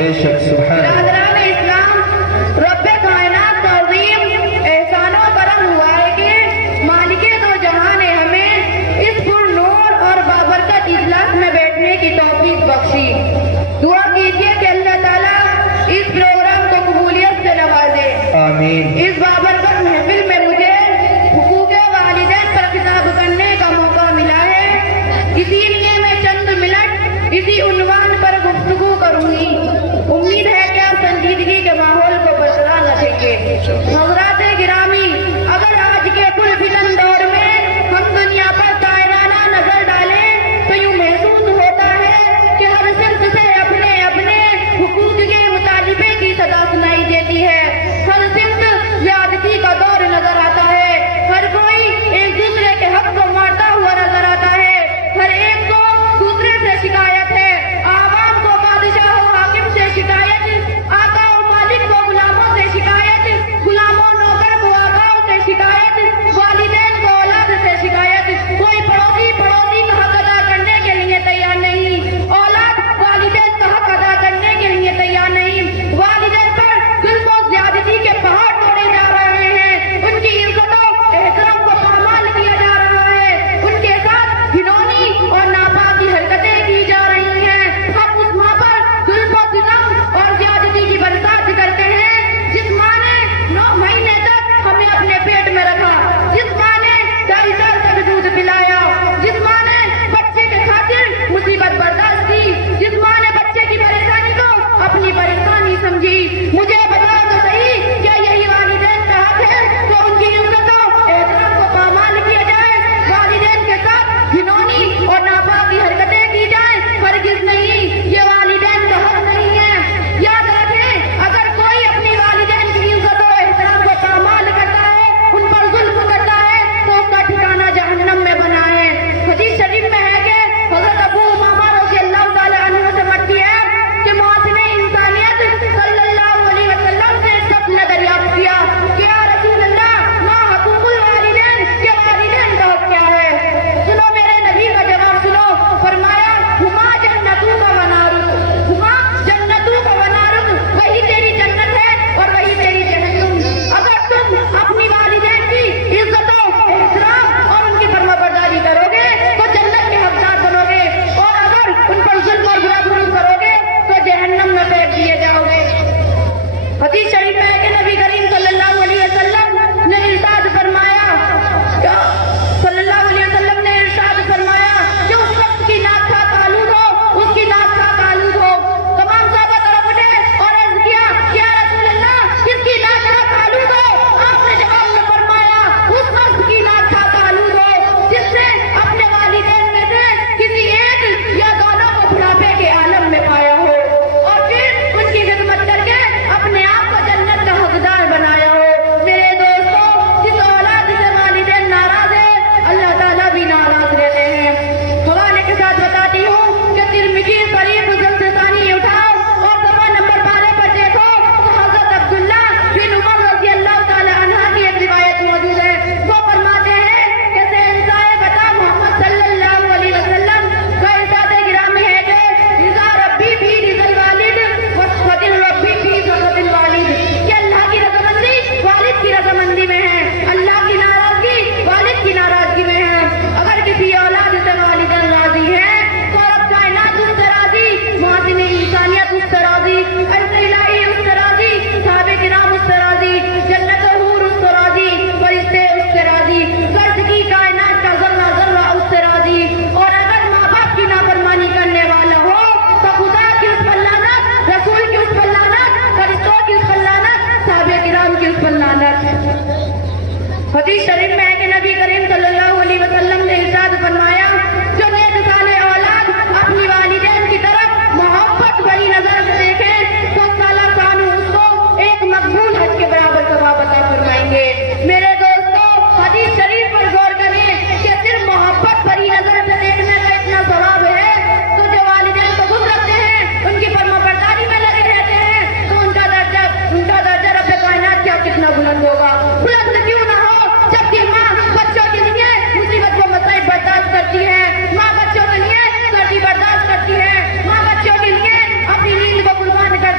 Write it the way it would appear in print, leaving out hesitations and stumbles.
بے شک سبحان برادران اسلام، رب کائنات کا عظیم احسان و کرم ہوا ہے کہ مالک دو جہاں نے ہمیں اس پر نور اور بابرکت اجلاس میں بیٹھنے کی توفیق بخشی۔ دعا کیجیے کہ اللہ تعالیٰ اس پروگرام کو قبولیت سے نوازے۔ آمین۔ اس بابرکت محفل میں مجھے حقوق والدین پر خطاب کرنے کا موقع ملا ہے، اسی لیے میں چند منٹ اسی عنوان پر گفتگو کروں گی۔ امید ہے کہ آپ سنجیدگی کے ماحول کو برقرار رکھیں گے۔ حضرات گرامی، اگر آج کے پرفتن دور میں ہم دنیا پر طائرانہ نظر ڈالیں تو یوں محسوس ہوتا ہے کہ ہر شخص سے اپنے اپنے حقوق کے مطالبے کی صدا سنائی دیتی ہے۔ ہر شخص زیادتی کا دور نظر آتا ہے، ہر کوئی ایک دوسرے کے حق کو مارتا ہوا نظر آتا ہے، ہر ایک کو دوسرے سے شکایت ہے، عوام کو بادشاہ و حاکم سے شکایت، آقا و مالک کو غلاموں سے شکایت، غلاموں نوکر کو آقاؤں سے شکایت، والدین کو اولاد سے شکایت۔ کوئی پڑوسی کا حق ادا کرنے کے لیے تیار نہیں، اولاد والدین کا حق ادا کرنے کے لیے تیار نہیں۔ والدین پر ظلم و زیادتی کے پہاڑ توڑے جا رہے ہیں، ان کی عزت و احترام کو پامال کیا جا رہا ہے، ان کے ساتھ گھنونی اور ناپاکی حرکتیں کی جا رہی ہیں۔ ہم اس ماں پر ظلم و ستم اور زیادتی کی برسات کرتے ہیں جس ماں نے 9 مہینے تک ہمیں اپنے پیٹ میں رکھا، جس ماں نے 2.5 سال تک دودھ پلایا، جس ماں نے بچے کے خاطر مصیبت برداشت کی، جس ماں نے بچے کی پریشانی کو اپنی پریشانی سمجھی۔ مجھے بتاؤ تو صحیح، کیا یہی والدین کا حق ہے تو ان کی عزت و احترام کو پامال کیا جائے، والدین کے ساتھ گھنونی اور ناپاکی حرکتیں کی جائیں؟ ہرگز نہیں، یہ والدین کا حق نہیں ہے۔ یاد رکھیں، اگر کوئی اپنی والدین کی عزت و احترام کو پامال کرتا ہے، ان پر ظلم کرتا ہے، تو اس کا ٹھکانہ جہنم میں بنا ہے۔ حدیث شریف میں ہے کہ حضرت ابو امامہ رضی اللہ تعالیٰ عنہ سے مرتی ہے کہ معاشر انسانیت صلی اللہ علیہ وسلم سے سب نے دریافت کیا کہ یا رسول اللہ، ما حقوق الوالدین، کہ والدین کا حق کیا ہے؟ سنو میرے نبی کا جواب سنو، فرمایا ہما جنتوں کا ونارک، ہما جنتوں کا ونارک، وہی تیری جنت ہے اور وہی تیری جہنم۔ اگر تم اپنی والدین کی عزت و احترام اور ان کی فرمانبرداری کرو گے تو جنت کے حقدار بنو گے، اور اگر ان پر ظلم اور برا سلوک کرو گے تو جہنم میں پھینک دیے جاؤ گے۔ حدیث شریف میں ہے کہ نبی کریم صلی اللہ علیہ وسلم نے ارشاد فرمایا کہ اس شخص کی ناک کا تعلق ہو، اس کی ناک کا تعلق ہو۔ تمام صحابہ طرف اٹھے اور عرض کیا کہ یا رسول اللہ، کس کی ناک کا تعلق ہو؟ آپ نے جواب میں فرمایا اس شخص کی ناک کا تعلق ہو جس نے اپنے والدین میں سے کسی ایک یا دونوں کو بڑھاپے کے عالم میں پایا ہو اور پھر ان کی خدمت کر کے اپنے آپ کو جنت کا حقدار بنایا ہو۔ میرے دوستوں، جس اولاد سے والدین ناراض ہے، اللہ تعالیٰ بھی ناراض رہتے ہیں۔ حوالے کے ساتھ بتاتی ہوں کہ ترمذی شریف جلد ثانی اٹھاؤ اور صفحہ نمبر 12 پر دیکھو تو حضرت عبداللہ بن عمر رضی اللہ تعالیٰ عنہ کی ایک روایت موجود ہے۔ وہ فرماتے ہیں کہ شہنشاہ بتا محمد صلی اللہ علیہ وسلم کا ارشاد گرامی ہے کہ رضا ربی بھی رضا الوالد وسخط ربی بھی سخط الوالد، کہ اللہ کی رضامندی والد کی رضامندی میں ہے، اللہ کی ناراضگی والد کی ناراضگی میں ہے۔ اگر کسی اولاد سے والدین راضی ہیں تو رب کائنات اس سے راضی، محسن انسانیت اس سے راضی، عرش الہی اس سے راضی، صحابہ کرام اس سے راضی، جنت و حور اس سے راضی، فرشتے اس سے راضی، گرد کی کائنات کا ذرہ ذرہ اس سے راضی۔ اور اگر ماں باپ کی نافرمانی کرنے والا ہو تو خدا کی اس پر لعنت، رسول کی اس پر لعنت، فرشتوں کی اس پر لعنت، صحابہ کرام کی اس پر لعنت۔ حدیث شریف میں ہے کہ نبی کریم صلی اللہ علیہ وسلم نے ارشاد فرمایا جو نیک صالح اولاد اپنی والدین کی طرف محبت بھری نظر سے دیکھیں تو سالہ سانو اس کو ایک مقبول حج کے برابر ثواب عطا فرمائیں گے۔ میرے دوستوں، حدیث شریف پر غور کریں کہ صرف محبت بھری نظر سے دیکھنے کا اتنا ثواب ہے تو جو والدین کو خوش رکھتے ہیں، ان کی فرمانبرداری میں لگے رہتے ہیں، تو ان کا درجہ رب کائنات کیا کتنا بلند ہوگا۔ بلند کیوں نہ ہو جبکہ ماں بچوں کے لیے مصیبت و مصائب برداشت کرتی ہے، ماں بچوں کے لیے سردی برداشت کرتی ہے، ماں بچوں کے لیے اپنی نیند کو قربان کر